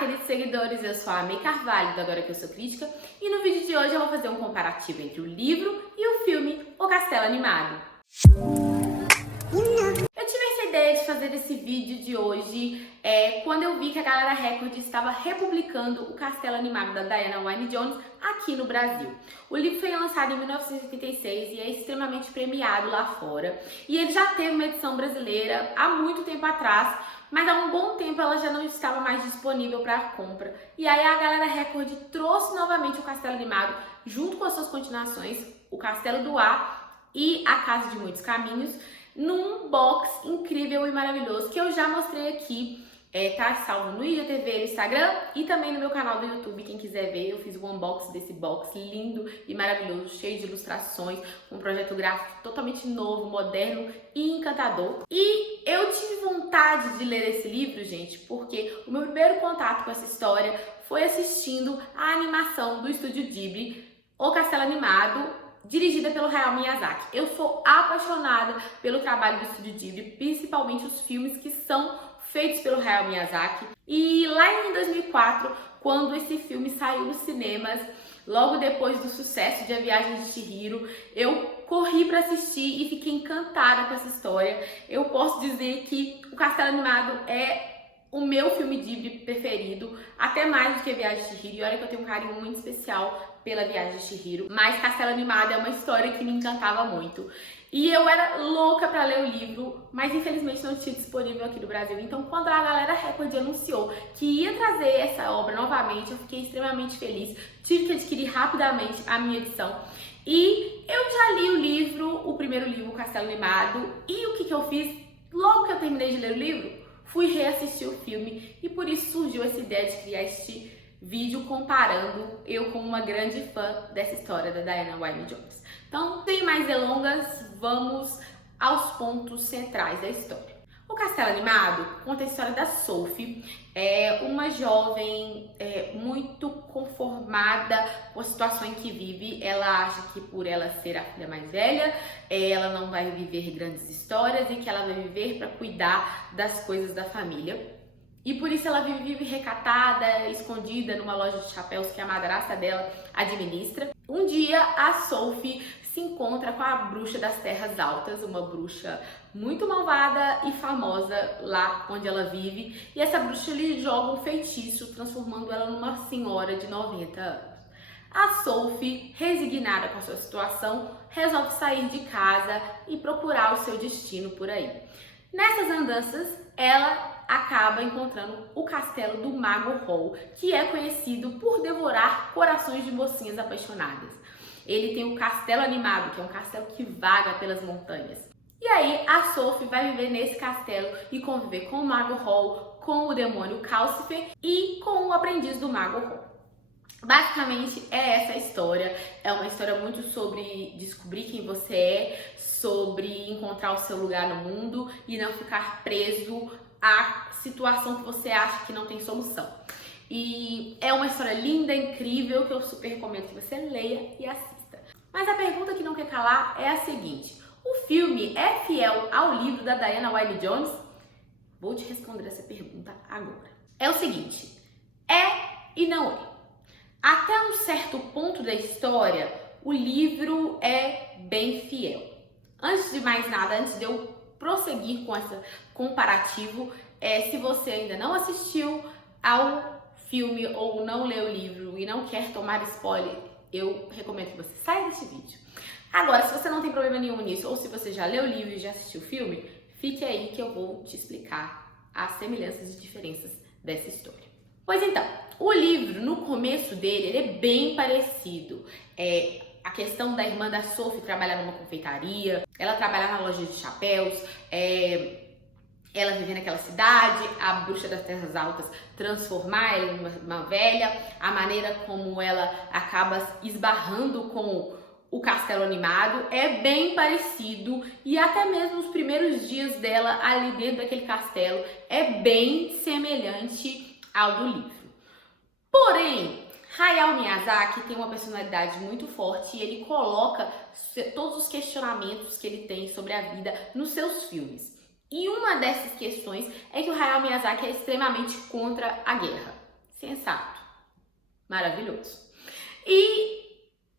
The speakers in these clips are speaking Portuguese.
queridos seguidores, eu sou a May Carvalho, do Agora Que Eu Sou Crítica, e no vídeo de hoje eu vou fazer um comparativo entre o livro e o filme O Castelo Animado. Eu tive essa ideia de fazer esse vídeo de hoje quando eu vi que a Galera Record estava republicando O Castelo Animado da Diana Wynne-Jones aqui no Brasil. O livro foi lançado em 1986 e é extremamente premiado lá fora. E ele já teve uma edição brasileira há muito tempo atrás, mas há um bom tempo ela já não estava mais disponível para compra. E aí a Galera Record trouxe novamente o Castelo Animado junto com as suas continuações, O Castelo do Ar e A Casa de Muitos Caminhos, num box incrível e maravilhoso que eu já mostrei aqui. Tá salvo no IGTV, no Instagram e também no meu canal do YouTube. Quem quiser ver, eu fiz um unboxing desse box lindo e maravilhoso, cheio de ilustrações, um projeto gráfico totalmente novo, moderno e encantador. E eu tive vontade de ler esse livro, gente, porque o meu primeiro contato com essa história foi assistindo a animação do Estúdio Ghibli, O Castelo Animado, dirigida pelo Hayao Miyazaki. Eu sou apaixonada pelo trabalho do Estúdio Ghibli, principalmente os filmes que são feitos pelo Hayao Miyazaki. E lá em 2004, quando esse filme saiu nos cinemas, logo depois do sucesso de A Viagem de Chihiro, eu corri para assistir e fiquei encantada com essa história. Eu posso dizer que O Castelo Animado é o meu filme Ghibli preferido, até mais do que A Viagem de Chihiro. E olha que eu tenho um carinho muito especial pela Viagem de Chihiro, mas Castelo Animado é uma história que me encantava muito. E eu era louca pra ler o livro, mas infelizmente não tinha disponível aqui no Brasil. Então, quando a Galera Record anunciou que ia trazer essa obra novamente, eu fiquei extremamente feliz. Tive que adquirir rapidamente a minha edição. E eu já li o livro, o primeiro livro, O Castelo Animado. E o que eu fiz? Logo que eu terminei de ler o livro, fui reassistir o filme. E por isso surgiu essa ideia de criar este vídeo comparando, eu como uma grande fã dessa história da Diana Wynne-Jones. Então, sem mais delongas, vamos aos pontos centrais da história. O Castelo Animado conta a história da Sophie, uma jovem muito conformada com a situação em que vive. Ela acha que por ela ser a filha mais velha, ela não vai viver grandes histórias e que ela vai viver para cuidar das coisas da família. E por isso ela vive recatada, escondida numa loja de chapéus que a madrasta dela administra. Um dia a Sophie se encontra com a bruxa das Terras Altas, uma bruxa muito malvada e famosa lá onde ela vive. E essa bruxa lhe joga um feitiço, transformando ela numa senhora de 90 anos. A Sophie, resignada com a sua situação, resolve sair de casa e procurar o seu destino por aí. Nessas andanças, ela acaba encontrando o castelo do Mago Hall, que é conhecido por devorar corações de mocinhas apaixonadas. Ele tem o Castelo Animado, que é um castelo que vaga pelas montanhas. E aí a Sophie vai viver nesse castelo e conviver com o Mago Hall, com o demônio Calcifer e com o aprendiz do Mago Hall. Basicamente é essa a história. É uma história muito sobre descobrir quem você é, sobre encontrar o seu lugar no mundo e não ficar preso à situação que você acha que não tem solução. E é uma história linda, incrível, que eu super recomendo que você leia e assista. Mas a pergunta que não quer calar é a seguinte: o filme é fiel ao livro da Diana Wynne-Jones? Vou te responder essa pergunta agora. É o seguinte: é e não é. Até um certo ponto da história, o livro é bem fiel. Antes de mais nada, antes de eu prosseguir com esse comparativo, se você ainda não assistiu ao filme ou não leu o livro e não quer tomar spoiler, eu recomendo que você saia desse vídeo. Agora, se você não tem problema nenhum nisso, ou se você já leu o livro e já assistiu o filme, fique aí que eu vou te explicar as semelhanças e diferenças dessa história. Pois então, o livro, no começo dele, ele é bem parecido. A questão da irmã da Sophie trabalhar numa confeitaria, ela trabalhar na loja de chapéus, ela viver naquela cidade, a bruxa das Terras Altas transformar ela numa velha, a maneira como ela acaba esbarrando com o Castelo Animado é bem parecido, e até mesmo os primeiros dias dela ali dentro daquele castelo é bem semelhante ao do livro. Porém, Hayao Miyazaki tem uma personalidade muito forte e ele coloca todos os questionamentos que ele tem sobre a vida nos seus filmes. E uma dessas questões é que o Hayao Miyazaki é extremamente contra a guerra. sensato, maravilhoso. E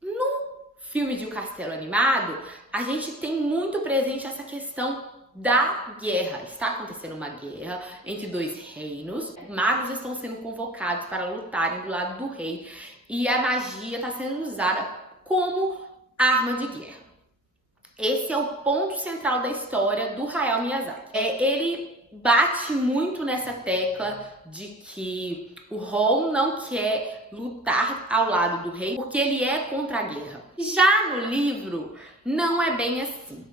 no filme de O Castelo Animado, a gente tem muito presente essa questão da guerra. Está acontecendo uma guerra entre dois reinos. Magos estão sendo convocados para lutarem do lado do rei e a magia está sendo usada como arma de guerra. Esse é o ponto central da história do Hayao Miyazaki. Ele bate muito nessa tecla de que o Hall não quer lutar ao lado do rei porque ele é contra a guerra. Já no livro, não é bem assim.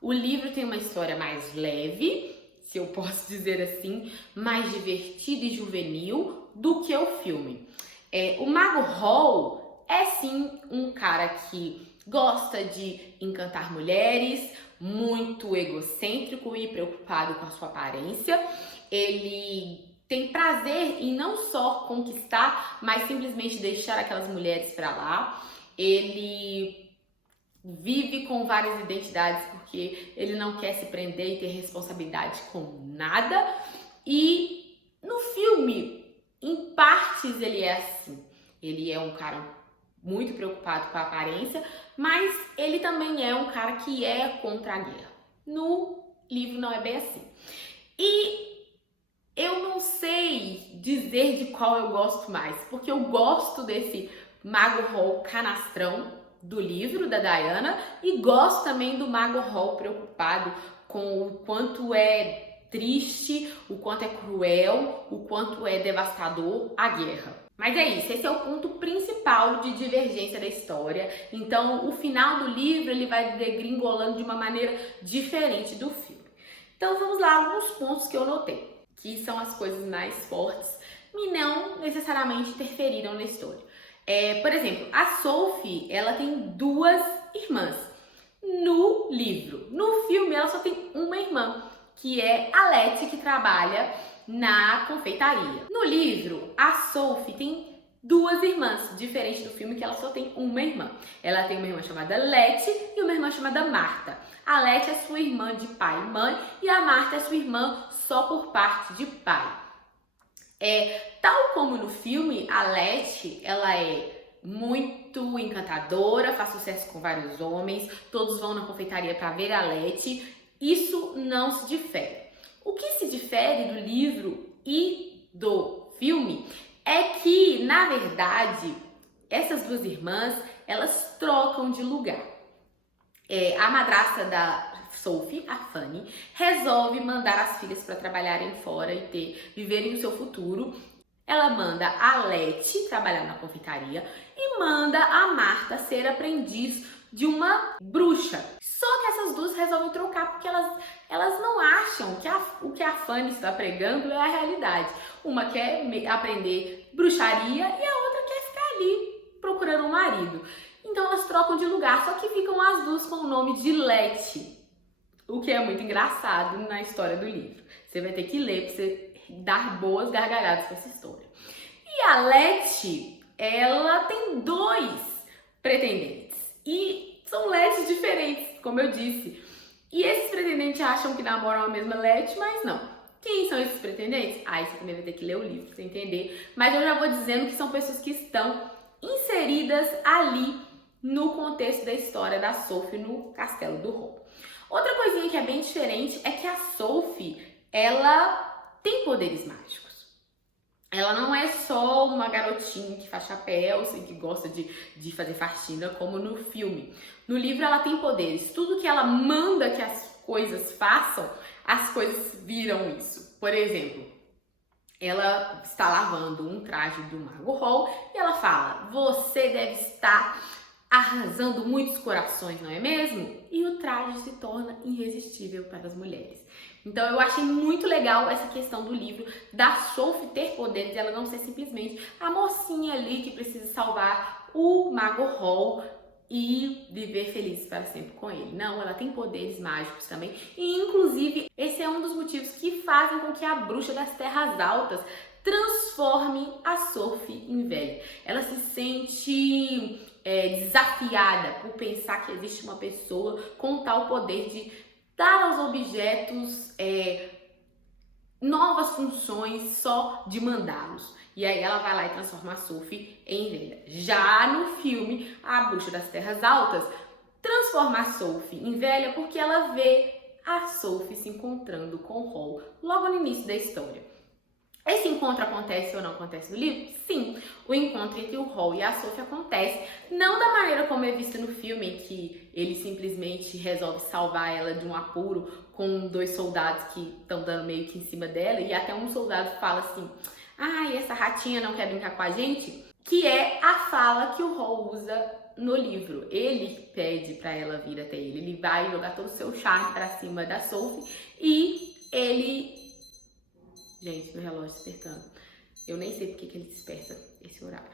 O livro tem uma história mais leve, se eu posso dizer assim, mais divertida e juvenil do que o filme. O Mago Hall é sim um cara que gosta de encantar mulheres, muito egocêntrico e preocupado com a sua aparência. Ele tem prazer em não só conquistar, mas simplesmente deixar aquelas mulheres para lá. Ele vive com várias identidades porque ele não quer se prender e ter responsabilidade com nada. E no filme, em partes, ele é assim. Ele é um cara muito preocupado com a aparência, mas ele também é um cara que é contra a guerra. No livro não é bem assim. E eu não sei dizer de qual eu gosto mais, porque eu gosto desse Mago Hall canastrão do livro da Diana e gosto também do Mago Hall preocupado com o quanto é triste, o quanto é cruel, o quanto é devastador a guerra. Mas é isso, esse é o ponto principal de divergência da história. Então, o final do livro ele vai degringolando de uma maneira diferente do filme. Então, vamos lá, alguns pontos que eu notei, que são as coisas mais fortes e não necessariamente interferiram na história. Por exemplo, a Sophie, ela tem duas irmãs no livro. No filme, ela só tem uma irmã, que é a Letty, que trabalha na confeitaria. No livro, a Sophie tem duas irmãs, diferente do filme que ela só tem uma irmã. Ela tem uma irmã chamada Letty e uma irmã chamada Marta. A Letty é sua irmã de pai e mãe e a Marta é sua irmã só por parte de pai. Tal como no filme, a Letty, ela é muito encantadora, faz sucesso com vários homens, todos vão na confeitaria para ver a Letty. Isso não se difere. O que se difere do livro e do filme é que, na verdade, essas duas irmãs, elas trocam de lugar. A madrasta da Sophie, a Fanny, resolve mandar as filhas para trabalharem fora e viverem o seu futuro. Ela manda a Letty trabalhar na confeitaria e manda a Marta ser aprendiz de uma bruxa. Só que essas duas resolvem trocar porque elas não acham que o que a Fanny está pregando é a realidade. Uma quer aprender bruxaria e a outra quer ficar ali procurando um marido. Então elas trocam de lugar, só que ficam as duas com o nome de Letty. O que é muito engraçado na história do livro. Você vai ter que ler para você dar boas gargalhadas com essa história. E a Letty, ela tem dois pretendentes. E são Letty diferentes, como eu disse. E esses pretendentes acham que namoram a mesma Letty, mas não. Quem são esses pretendentes? Aí você também vai ter que ler o livro para você entender. Mas eu já vou dizendo que são pessoas que estão inseridas ali no contexto da história da Sophie no Castelo do Hall. Outra coisinha que é bem diferente é que a Sophie, ela tem poderes mágicos. Ela não é só uma garotinha que faz chapéus e que gosta de fazer faxina como no filme. No livro ela tem poderes. Tudo que ela manda que as coisas façam, as coisas viram isso. Por exemplo, ela está lavando um traje do Mago Hall e ela fala: você deve estar arrasando muitos corações, não é mesmo? E o traje se torna irresistível para as mulheres. Então eu achei muito legal essa questão do livro da Sophie ter poderes e ela não ser simplesmente a mocinha ali que precisa salvar o Mago Hall e viver feliz para sempre com ele. Não, ela tem poderes mágicos também. E inclusive esse é um dos motivos que fazem com que a bruxa das Terras Altas transforme a Sophie em velha. Ela se sente desafiada por pensar que existe uma pessoa com tal poder de dar aos objetos novas funções só de mandá-los. E aí ela vai lá e transforma a Sophie em velha. Já no filme, a Bruxa das Terras Altas transforma a Sophie em velha porque ela vê a Sophie se encontrando com o Hall logo no início da história. Esse encontro acontece ou não acontece no livro? Sim, o encontro entre o Hall e a Sophie acontece, não da maneira como é visto no filme, em que ele simplesmente resolve salvar ela de um apuro com 2 soldados que estão dando meio que em cima dela, e até um soldado fala assim, ai, essa ratinha não quer brincar com a gente? Que é a fala que o Hall usa no livro. Ele pede pra ela vir até ele, ele vai jogar todo o seu charme pra cima da Sophie e ele... Gente, meu relógio despertando. Eu nem sei porque que ele desperta esse horário.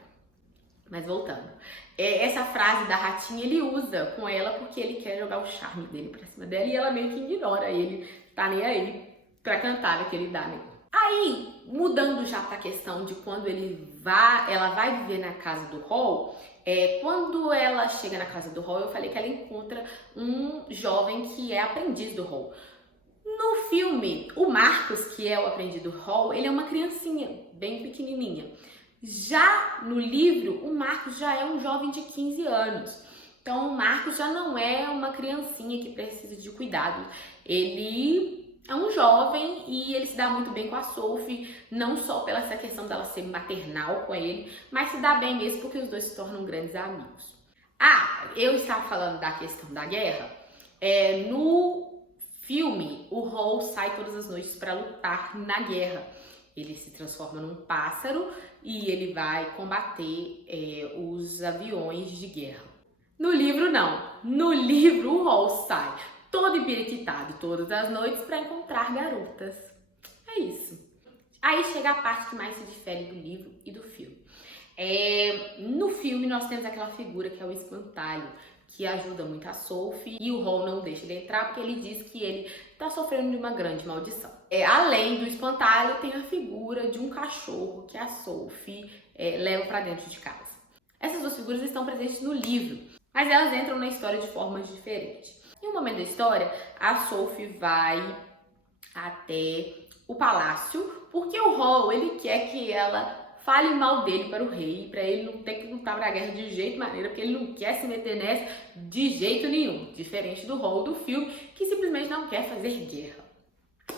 Mas voltando. Essa frase da ratinha ele usa com ela porque ele quer jogar o charme dele pra cima dela e ela meio que ignora ele. Tá nem aí pra cantada que ele dá, né? Aí, mudando já pra questão de quando ela vai viver na casa do Hall, quando ela chega na casa do Hall, eu falei que ela encontra um jovem que é aprendiz do Hall. No filme, o Marcos, que é o aprendiz do Hall, ele é uma criancinha, bem pequenininha. Já no livro, o Marcos já é um jovem de 15 anos. Então, o Marcos já não é uma criancinha que precisa de cuidado. Ele é um jovem e ele se dá muito bem com a Sophie, não só pela essa questão dela ser maternal com ele, mas se dá bem mesmo porque os dois se tornam grandes amigos. Ah, eu estava falando da questão da guerra. No filme, o Hall sai todas as noites para lutar na guerra. Ele se transforma num pássaro e ele vai combater os aviões de guerra. No livro, não. No livro, o Hall sai todo empiriquitado todas as noites para encontrar garotas. É isso. Aí chega a parte que mais se difere do livro e do filme. No filme, nós temos aquela figura que é o espantalho, que ajuda muito a Sophie, e o Hall não deixa ele entrar porque ele diz que ele está sofrendo de uma grande maldição. Além do espantalho, tem a figura de um cachorro que a Sophie leva para dentro de casa. Essas 2 figuras estão presentes no livro, mas elas entram na história de formas diferentes. Em um momento da história, a Sophie vai até o palácio, porque o Hall, ele quer que ela fale mal dele para o rei, para ele não ter que lutar para a guerra de jeito maneira, porque ele não quer se meter nessa de jeito nenhum, diferente do Hall do filme, que simplesmente não quer fazer guerra.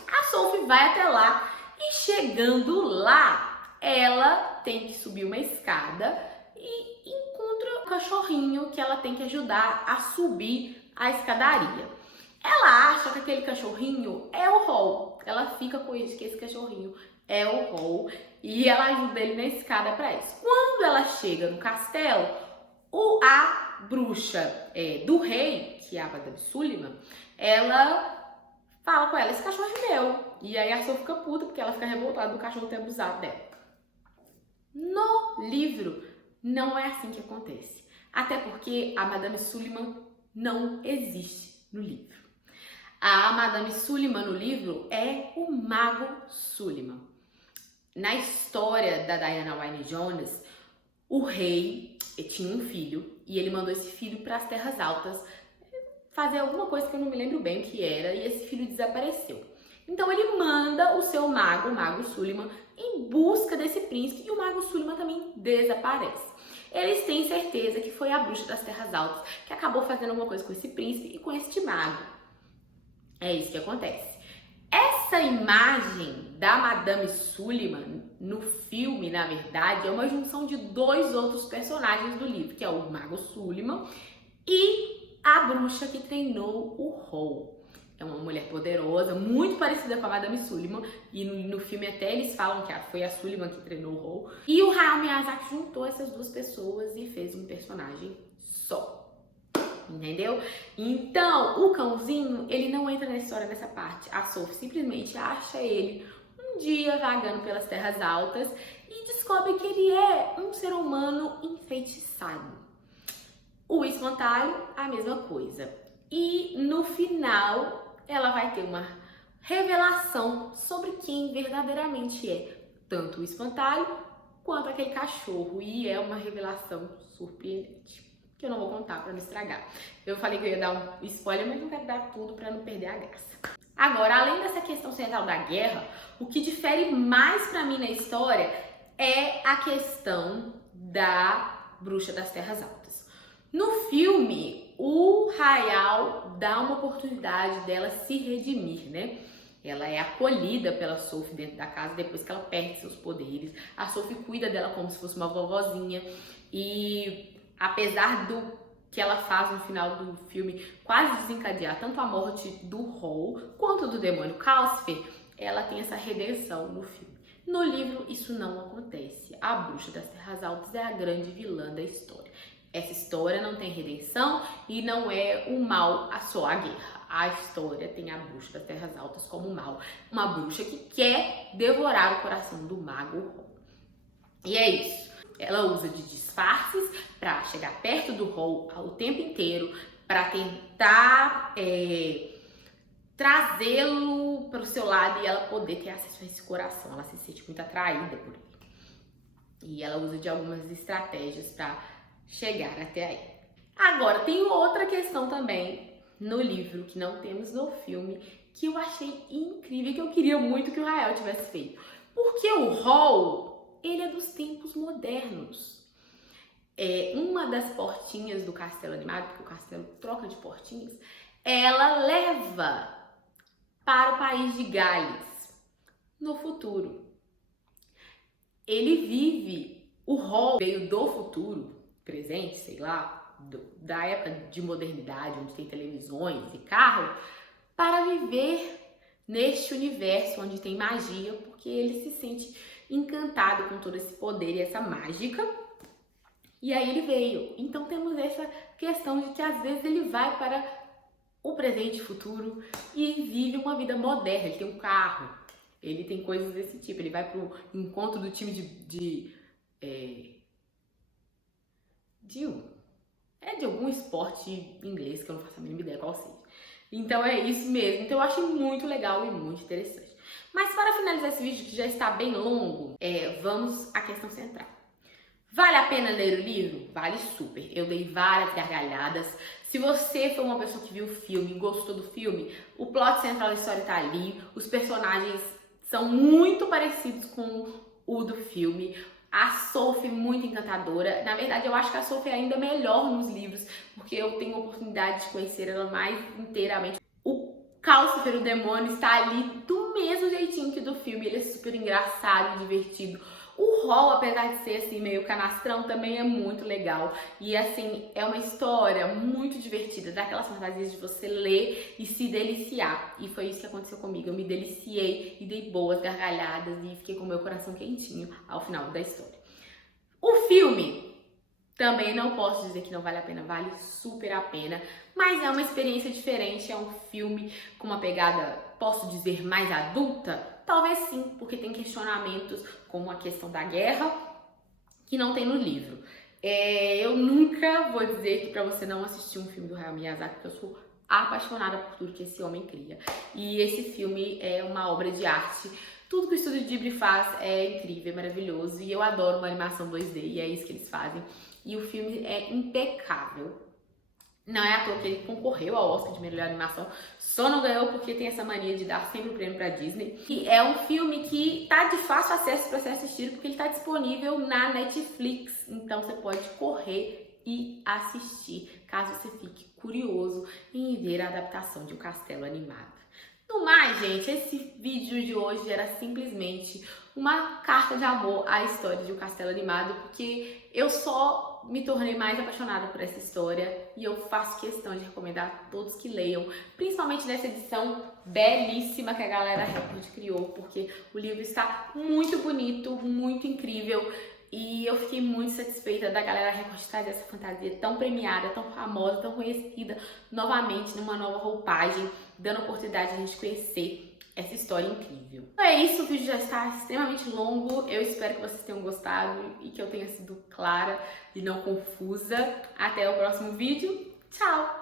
A Sophie vai até lá e chegando lá, ela tem que subir uma escada e encontra um cachorrinho que ela tem que ajudar a subir a escadaria. Ela acha que aquele cachorrinho é o Hall, ela fica com isso, que esse cachorrinho é o Hall, e ela ajuda ele na escada para isso. Quando ela chega no castelo, a bruxa do rei, que é a Madame Sullivan, ela fala com ela, esse cachorro é meu. E aí a Sophie fica puta, porque ela fica revoltada do cachorro ter abusado dela. No livro, não é assim que acontece. Até porque a Madame Sullivan não existe no livro. A Madame Sullivan no livro é o Mago Sullivan. Na história da Diana Wynne Jones, o rei tinha um filho e ele mandou esse filho para as Terras Altas fazer alguma coisa que eu não me lembro bem o que era, e esse filho desapareceu. Então ele manda o seu mago, o Mago Sullivan, em busca desse príncipe, e o Mago Sullivan também desaparece. Eles têm certeza que foi a bruxa das Terras Altas que acabou fazendo alguma coisa com esse príncipe e com este mago. É isso que acontece. Essa imagem da Madame Sullivan no filme, na verdade, é uma junção de 2 outros personagens do livro, que é o Mago Sullivan e a bruxa que treinou o Hall. É uma mulher poderosa, muito parecida com a Madame Sullivan, e no filme até eles falam que foi a Sullivan que treinou o Hall. E o Hayao Miyazaki juntou essas 2 pessoas e fez um personagem só. Entendeu? Então, o cãozinho, ele não entra na história nessa parte. A Sophie simplesmente acha ele um dia vagando pelas Terras Altas e descobre que ele é um ser humano enfeitiçado. O espantalho, a mesma coisa. E no final, ela vai ter uma revelação sobre quem verdadeiramente é tanto o espantalho quanto aquele cachorro. E é uma revelação surpreendente, que eu não vou contar para não estragar. Eu falei que eu ia dar um spoiler, mas não quero dar tudo para não perder a graça. Agora, além dessa questão central da guerra, o que difere mais para mim na história é a questão da Bruxa das Terras Altas. No filme, o Hayao dá uma oportunidade dela se redimir, né? Ela é acolhida pela Sophie dentro da casa depois que ela perde seus poderes. A Sophie cuida dela como se fosse uma vovozinha. E apesar do que ela faz no final do filme quase desencadear tanto a morte do Hall quanto do demônio Calcifer, ela tem essa redenção no filme. No livro, isso não acontece. A Bruxa das Terras Altas é a grande vilã da história. Essa história não tem redenção e não é o mal só a guerra. A história tem a Bruxa das Terras Altas como mal. Uma bruxa que quer devorar o coração do mago Hall. E é isso. Ela usa de disfarces para chegar perto do Hall o tempo inteiro, para tentar trazê-lo para o seu lado e ela poder ter acesso a esse coração. Ela se sente muito atraída por ele. E ela usa de algumas estratégias para chegar até aí. Agora, tem outra questão também no livro, que não temos no filme, que eu achei incrível, que eu queria muito que o Hayao tivesse feito. Porque o Hall, ele é dos tempos modernos. Uma das portinhas do castelo animado, porque o castelo troca de portinhas, ela leva para o país de Gales, no futuro. Ele vive, o Hall veio do futuro, presente, sei lá, da época de modernidade, onde tem televisões e carro, para viver neste universo onde tem magia, porque ele se sente encantado com todo esse poder e essa mágica. E aí ele veio. Então temos essa questão de que às vezes ele vai para o presente e futuro e vive uma vida moderna. Ele tem um carro, ele tem coisas desse tipo. Ele vai para o encontro do time de algum esporte inglês, que eu não faço a mínima ideia qual seja. Então é isso mesmo. Então eu achei muito legal e muito interessante. Mas para finalizar esse vídeo, que já está bem longo, vamos à questão central. Vale a pena ler o livro? Vale super. Eu dei várias gargalhadas. Se você foi uma pessoa que viu o filme e gostou do filme, o plot central da história tá ali. Os personagens são muito parecidos com o do filme. A Sophie muito encantadora. Na verdade, eu acho que a Sophie é ainda melhor nos livros, porque eu tenho a oportunidade de conhecer ela mais inteiramente. O Calcifer, o demônio, está ali do mesmo jeitinho que do filme. Ele é super engraçado, divertido. O Hall, apesar de ser assim meio canastrão, também é muito legal. E assim, é uma história muito divertida, daquelas fantasias de você ler e se deliciar. E foi isso que aconteceu comigo. Eu me deliciei e dei boas gargalhadas e fiquei com o meu coração quentinho ao final da história. O filme também não posso dizer que não vale a pena, vale super a pena, mas é uma experiência diferente, é um filme com uma pegada, posso dizer, mais adulta? Talvez sim, porque tem questionamentos como a questão da guerra, que não tem no livro. Eu nunca vou dizer que pra você não assistir um filme do Hayao Miyazaki, porque eu sou apaixonada por tudo que esse homem cria. E esse filme é uma obra de arte. Tudo que o Estúdio Ghibli faz é incrível, é maravilhoso. E eu adoro uma animação 2D, e é isso que eles fazem. E o filme é impecável. Não é à toa que ele concorreu ao Oscar de melhor animação, só não ganhou porque tem essa mania de dar sempre o prêmio pra Disney. E é um filme que tá de fácil acesso para ser assistido, porque ele tá disponível na Netflix. Então você pode correr e assistir, caso você fique curioso em ver a adaptação de Um Castelo Animado. No mais, gente, esse vídeo de hoje era simplesmente uma carta de amor à história de Um Castelo Animado, porque eu só me tornei mais apaixonada por essa história e eu faço questão de recomendar a todos que leiam, principalmente nessa edição belíssima que a galera Record criou, porque o livro está muito bonito, muito incrível. E eu fiquei muito satisfeita da galera Record trazer essa fantasia tão premiada, tão famosa, tão conhecida, novamente numa nova roupagem, dando a oportunidade de a gente conhecer essa história incrível. Então é isso, o vídeo já está extremamente longo, eu espero que vocês tenham gostado e que eu tenha sido clara e não confusa. Até o próximo vídeo, tchau!